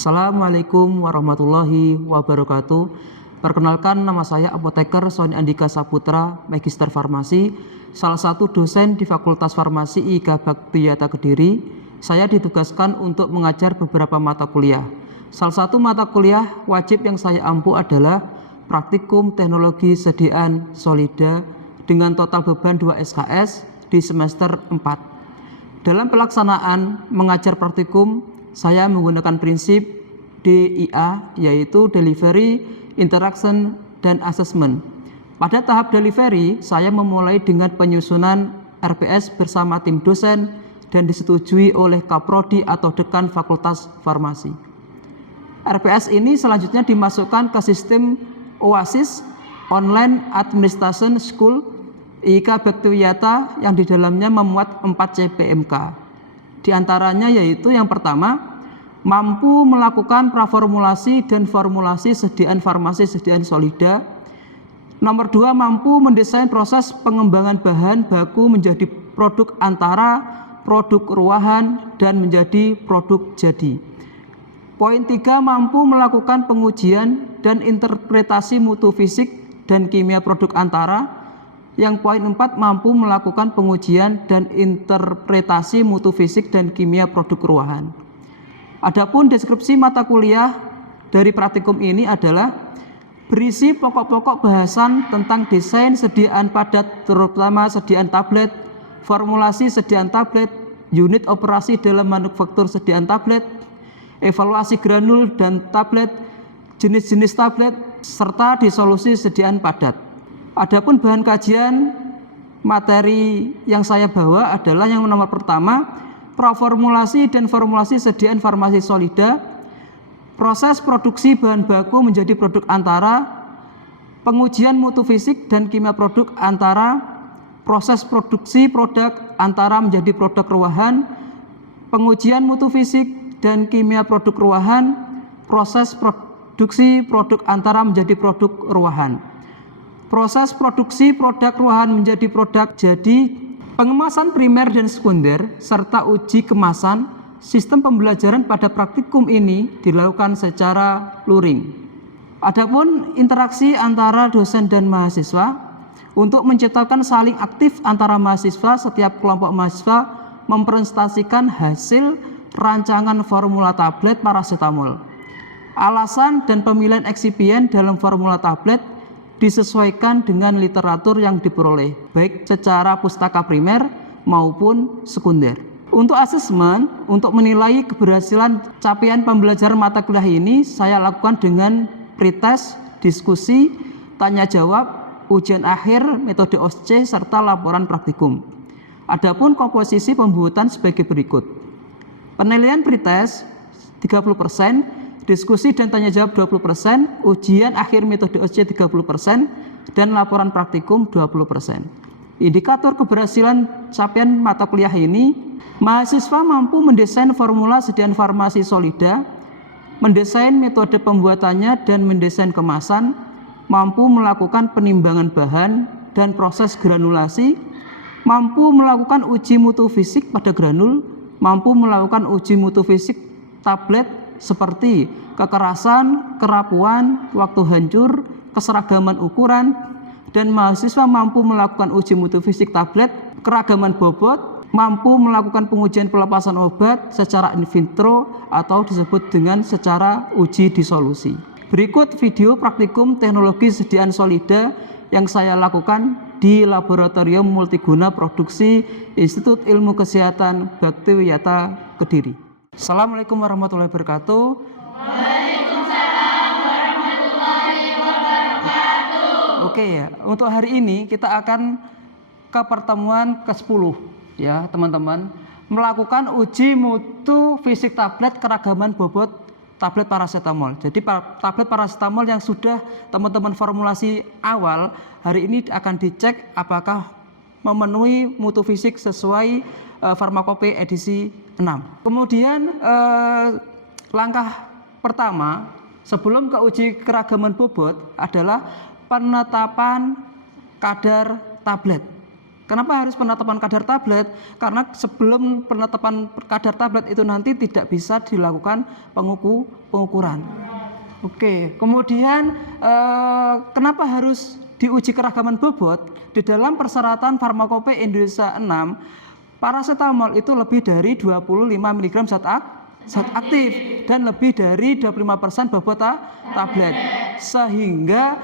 Assalamualaikum warahmatullahi wabarakatuh. Perkenalkan, nama saya Apoteker Sony Andika Saputra, Magister Farmasi, salah satu dosen di Fakultas Farmasi IK Bakti-Yata Kediri. Saya ditugaskan untuk mengajar beberapa mata kuliah. Salah satu mata kuliah wajib yang saya ampu adalah Praktikum Teknologi Sediaan Solida dengan total beban 2 SKS di semester 4. Dalam pelaksanaan mengajar praktikum, saya menggunakan prinsip DIA, yaitu Delivery, Interaction, dan Assessment. Pada tahap delivery, saya memulai dengan penyusunan RPS bersama tim dosen dan disetujui oleh Kaprodi atau Dekan Fakultas Farmasi. RPS ini selanjutnya dimasukkan ke sistem OASIS, Online Administration School, IK Bakti-Yata, yang di dalamnya memuat 4 CPMK. Di antaranya yaitu yang pertama, mampu melakukan praformulasi dan formulasi sediaan farmasi sediaan solida. Nomor 2, mampu mendesain proses pengembangan bahan baku menjadi produk antara, produk ruahan, dan menjadi produk jadi. Poin 3, mampu melakukan pengujian dan interpretasi mutu fisik dan kimia produk antara. Yang poin 4, mampu melakukan pengujian dan interpretasi mutu fisik dan kimia produk ruahan. Adapun deskripsi mata kuliah dari praktikum ini adalah berisi pokok-pokok bahasan tentang desain sediaan padat, terutama sediaan tablet, formulasi sediaan tablet, unit operasi dalam manufaktur sediaan tablet, evaluasi granul dan tablet, jenis-jenis tablet, serta disolusi sediaan padat. Adapun bahan kajian materi yang saya bawa adalah yang nomor pertama, praformulasi dan formulasi sediaan farmasi solida, proses produksi bahan baku menjadi produk antara, pengujian mutu fisik dan kimia produk antara, proses produksi produk antara menjadi produk ruahan, pengujian mutu fisik dan kimia produk ruahan, proses produksi produk antara menjadi produk ruahan, proses produksi produk ruahan menjadi produk jadi, pengemasan primer dan sekunder, serta uji kemasan. Sistem pembelajaran pada praktikum ini dilakukan secara luring. Adapun interaksi antara dosen dan mahasiswa, untuk menciptakan saling aktif antara mahasiswa, setiap kelompok mahasiswa mempresentasikan hasil rancangan formula tablet paracetamol. Alasan dan pemilihan eksipien dalam formula tablet disesuaikan dengan literatur yang diperoleh, baik secara pustaka primer maupun sekunder. Untuk asesmen, untuk menilai keberhasilan capaian pembelajaran mata kuliah ini, saya lakukan dengan pretest, diskusi, tanya jawab, ujian akhir, metode OSCE, serta laporan praktikum. Adapun komposisi pembuatan sebagai berikut. Penilaian pretest 30%, diskusi dan tanya jawab 20%, ujian akhir metode OSCE 30%, dan laporan praktikum 20%. Indikator keberhasilan capaian mata kuliah ini, mahasiswa mampu mendesain formula sediaan farmasi solida, mendesain metode pembuatannya dan mendesain kemasan, mampu melakukan penimbangan bahan dan proses granulasi, mampu melakukan uji mutu fisik pada granul, mampu melakukan uji mutu fisik tablet seperti kekerasan, kerapuan, waktu hancur, keseragaman ukuran, dan mahasiswa mampu melakukan uji mutu fisik tablet, keragaman bobot, mampu melakukan pengujian pelepasan obat secara in vitro atau disebut dengan secara uji disolusi. Berikut video praktikum teknologi sediaan solida yang saya lakukan di Laboratorium Multiguna Produksi Institut Ilmu Kesehatan Bakti-Yata Kediri. Assalamualaikum warahmatullahi wabarakatuh. Waalaikumsalam warahmatullahi wabarakatuh. Oke ya, untuk hari ini kita akan ke pertemuan ke-10 ya teman-teman, melakukan uji mutu fisik tablet keragaman bobot tablet paracetamol. Jadi tablet paracetamol yang sudah teman-teman formulasi awal, hari ini akan dicek apakah memenuhi mutu fisik sesuai Farmakope edisi 6. Kemudian langkah pertama sebelum ke uji keragaman bobot adalah penetapan kadar tablet. Kenapa harus penetapan kadar tablet? Karena sebelum penetapan kadar tablet itu nanti tidak bisa dilakukan pengukuran. Oke, kemudian kenapa harus diuji keragaman bobot? Di dalam persyaratan Farmakope Indonesia 6, paracetamol itu lebih dari 25 mg zat aktif dan lebih dari 25% bobot tablet. Sehingga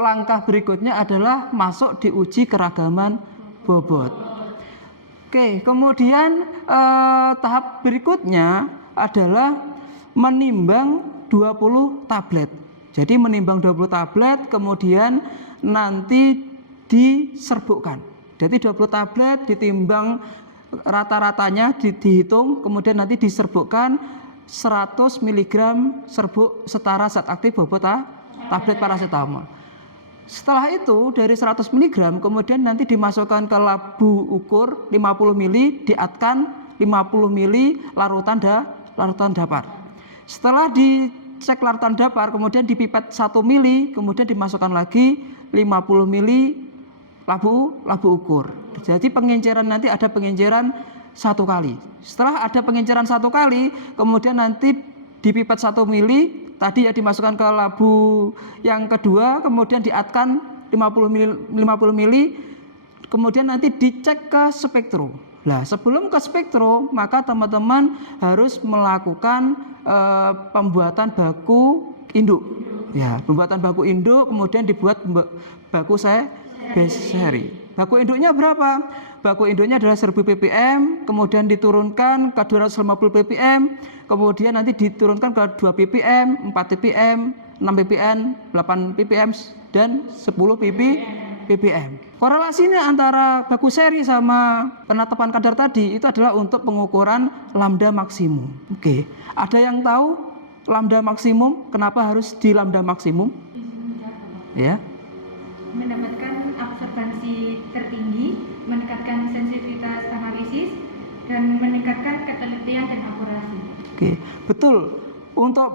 langkah berikutnya adalah masuk diuji keragaman bobot. Oke, kemudian tahap berikutnya adalah menimbang 20 tablet. Jadi menimbang 20 tablet kemudian nanti diserbukkan. Jadi 20 tablet ditimbang rata-ratanya dihitung kemudian nanti diserbukkan 100 mg serbuk setara zat aktif bobot tablet paracetamol. Setelah itu dari 100 mg kemudian nanti dimasukkan ke labu ukur 50 ml, diatkan 50 ml larutan dapat. Setelah dicek larutan dapat kemudian dipipet 1 ml kemudian dimasukkan lagi 50 ml labu ukur. Jadi pengenceran nanti ada pengenceran 1 kali. Setelah ada pengenceran 1 kali kemudian nanti dipipet 1 ml tadi ya dimasukkan ke labu yang kedua kemudian diatkan 50 ml kemudian nanti dicek ke spektro. Nah, sebelum ke spektro maka teman-teman harus melakukan pembuatan baku induk. Ya, pembuatan baku induk kemudian dibuat baku seri. Baku induknya berapa? Baku induknya adalah 1000 ppm, kemudian diturunkan ke 250 ppm, kemudian nanti diturunkan ke 2 ppm, 4 ppm, 6 ppm, 8 ppm, dan 10 ppm. Korelasinya antara baku seri sama penetapan kadar tadi itu adalah untuk pengukuran lambda maksimum. Oke, ada yang tahu lambda maksimum? Kenapa harus di lambda maksimum? Ya. Mendapatkan absorbansi tertinggi, meningkatkan sensitivitas analisis, dan meningkatkan ketelitian dan akurasi. Oke, betul. Untuk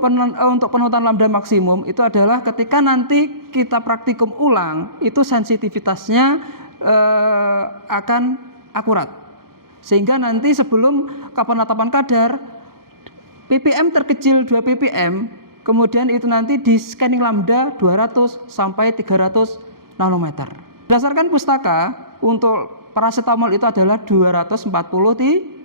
penurunan lambda maksimum itu adalah ketika nanti kita praktikum ulang, itu sensitivitasnya akan akurat. Sehingga nanti sebelum penetapan kadar, ppm terkecil 2 ppm, kemudian itu nanti di scanning lambda 200 sampai 300 nanometer. Berdasarkan pustaka untuk paracetamol itu adalah 243.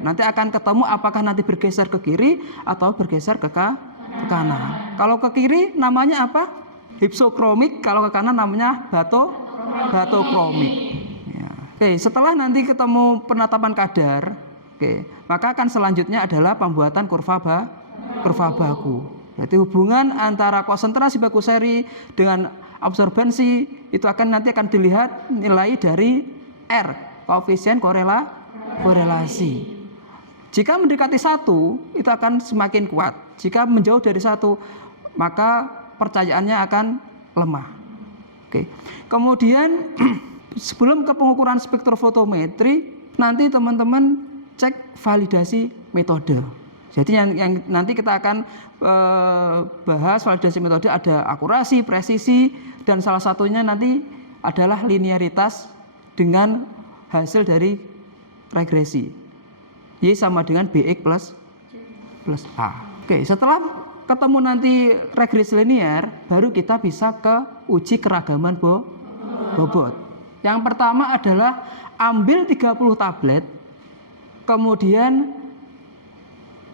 Nanti akan ketemu apakah nanti bergeser ke kiri atau bergeser ke kanan. Kalau ke kiri namanya apa? Hypsokromik, kalau ke kanan namanya batokromik. Ya. Oke, setelah nanti ketemu penetapan kadar, maka akan selanjutnya adalah pembuatan kurva baku. Jadi hubungan antara konsentrasi baku seri dengan absorbansi itu nanti akan dilihat nilai dari R, koefisien korelasi. Jika mendekati 1 itu akan semakin kuat. Jika menjauh dari 1 maka percayaannya akan lemah. Oke. Kemudian sebelum ke pengukuran spektrofotometri nanti teman-teman cek validasi metode. Jadi yang nanti kita akan bahas validasi metode ada akurasi, presisi, dan salah satunya nanti adalah linearitas dengan hasil dari regresi. Y sama dengan BX plus A. Oke, setelah ketemu nanti regresi linear, baru kita bisa ke uji keragaman bobot. Yang pertama adalah ambil 30 tablet, kemudian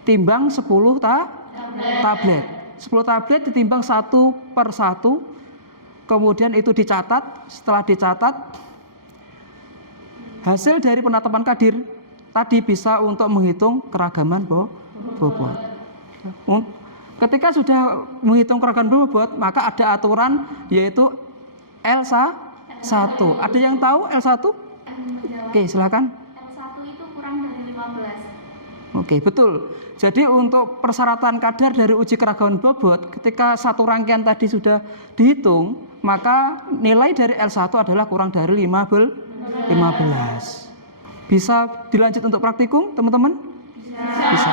timbang 10 tablet. 10 tablet ditimbang 1 per 1, kemudian itu dicatat. Setelah dicatat, hasil dari penetapan kadar tadi bisa untuk menghitung keragaman bobot. Ketika sudah menghitung keragaman bobot, maka ada aturan yaitu L1. Ada yang tahu L1? Oke, silakan. L1 itu kurang dari 15. Oke, betul. Jadi untuk persyaratan kadar dari uji keragaman bobot, ketika satu rangkaian tadi sudah dihitung, maka nilai dari L1 adalah kurang dari 15. Bisa dilanjut untuk praktikum, teman-teman? Bisa.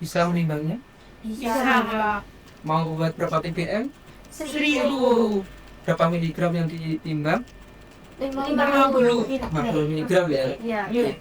Bisa menimbangnya? Bisa, Pak. Mau buat berapa ppm? 1000. Berapa miligram yang ditimbang? 50. 50 miligram ya? Iya. Oke.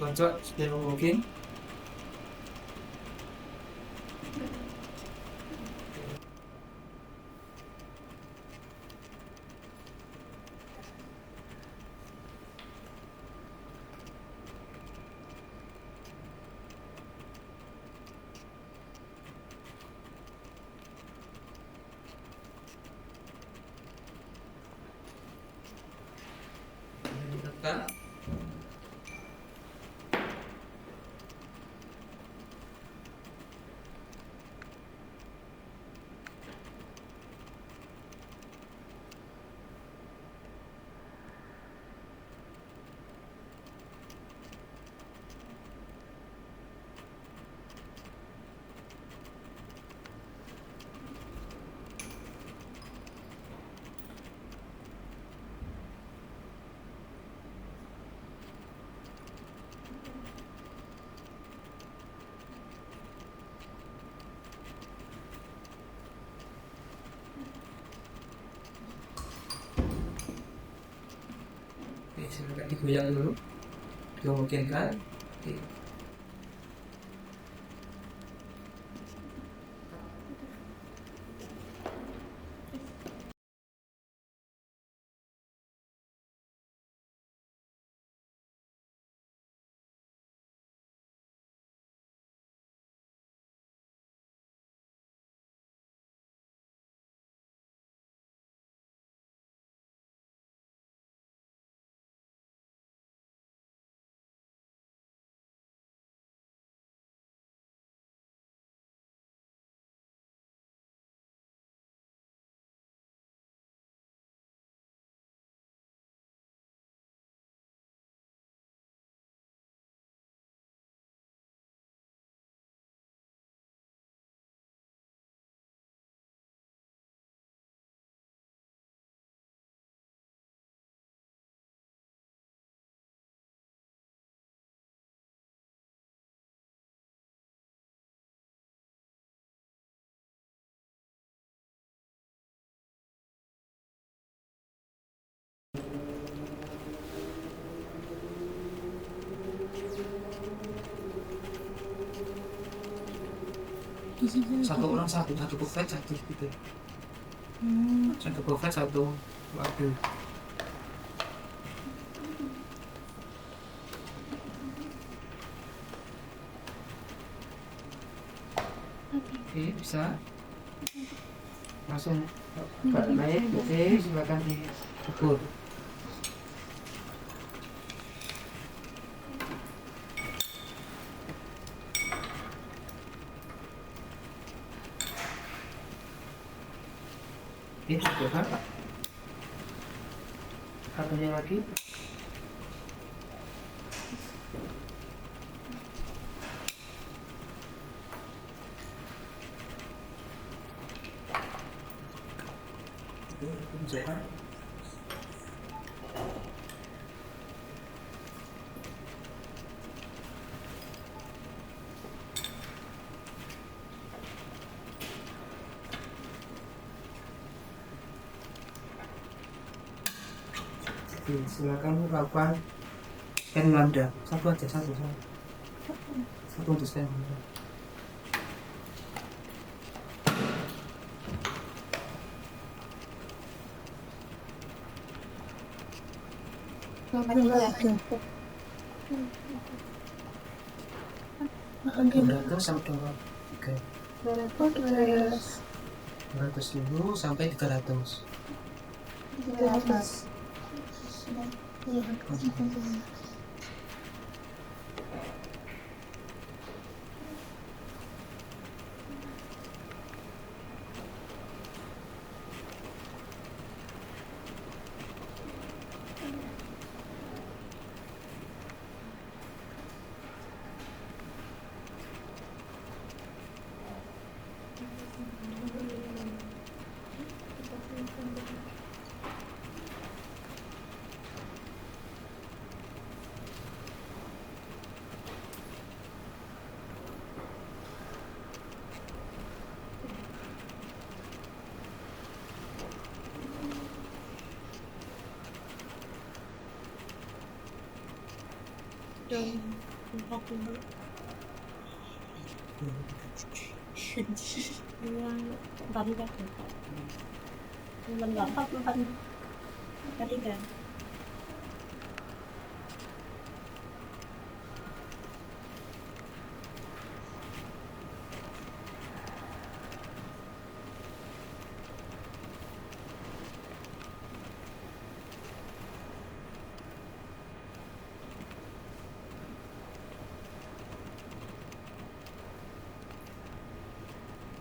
Coba sebelum mungkin. Tekan. Oke, silakan digoyang dulu. Dimungkinkan. Oke. Satu orang satu buffet satu gitu. Satu buffet satu waduh. Oke, bisa langsung naik. Oke, silakan diukur. Oke, sudah Pak. Satunya lagi. Sudah. Oke, silakan lakukan scan lambda. Satu aja, satu untuk scan lambda. Beratus sampai 200 dulu sampai 300.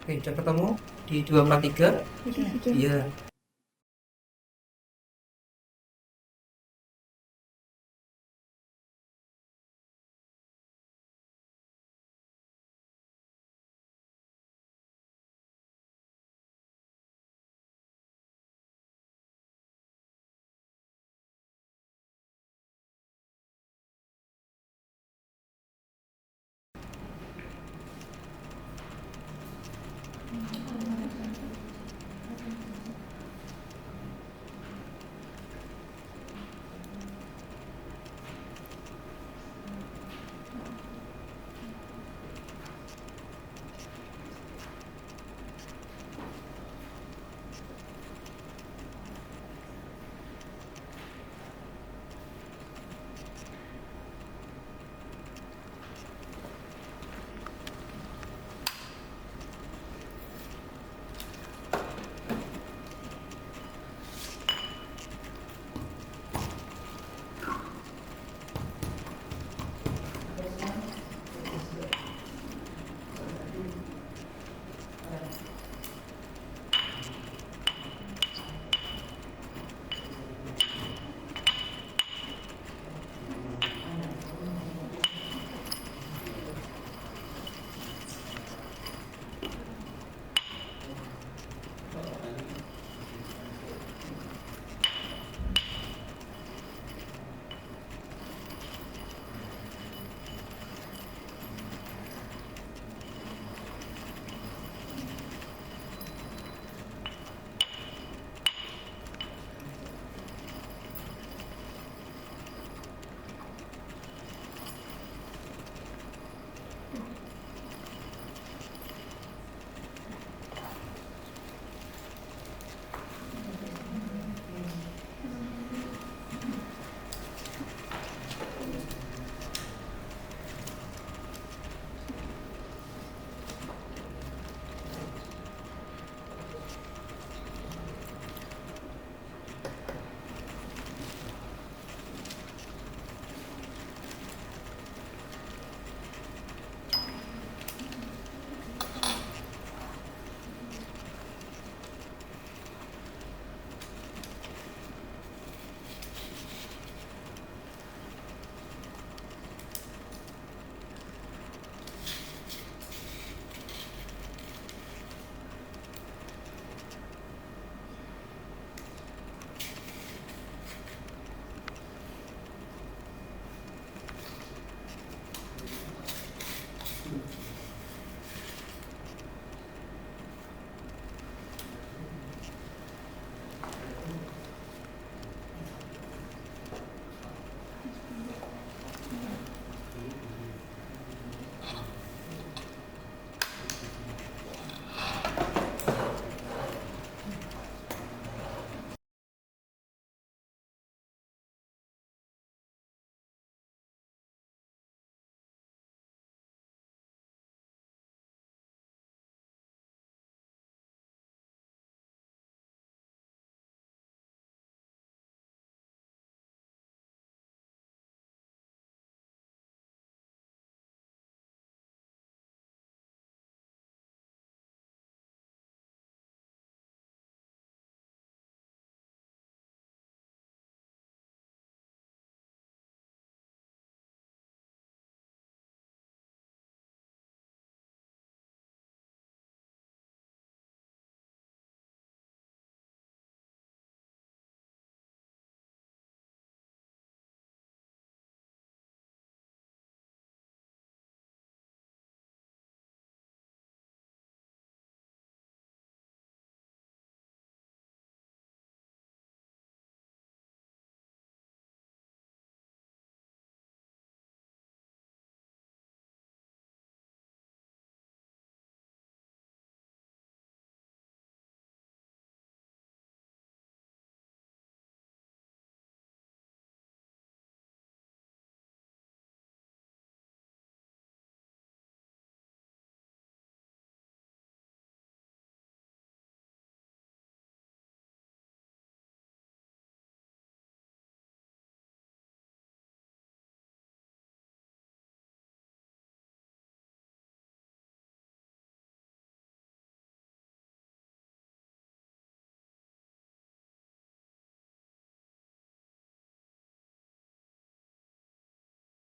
Oke, udah ketemu di 243? Iya.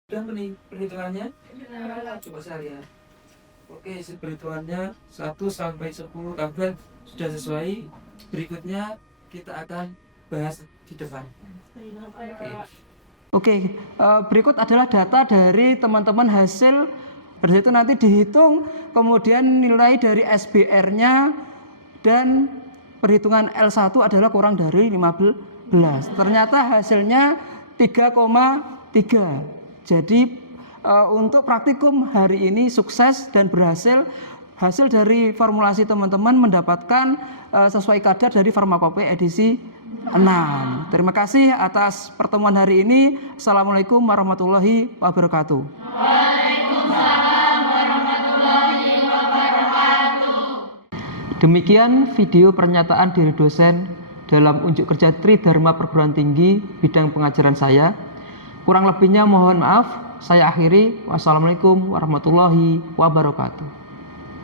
Sudah perhitungannya? Coba saya lihat. Oke, perhitungannya 1 sampai 10 tabel sudah sesuai. Berikutnya kita akan bahas di depan. Oke, berikut adalah data dari teman-teman hasil. Dari itu nanti dihitung, kemudian nilai dari SBR-nya dan perhitungan L1 adalah kurang dari 15. Ternyata hasilnya 3,3. Jadi untuk praktikum hari ini sukses dan berhasil. Hasil dari formulasi teman-teman mendapatkan sesuai kadar dari Farmakope edisi 6. Terima kasih atas pertemuan hari ini. Assalamualaikum warahmatullahi wabarakatuh. Waalaikumsalam warahmatullahi wabarakatuh. Demikian video pernyataan diri dosen dalam unjuk kerja Tridharma Perguruan Tinggi bidang pengajaran saya. Kurang lebihnya mohon maaf. Saya akhiri. Wassalamualaikum warahmatullahi wabarakatuh.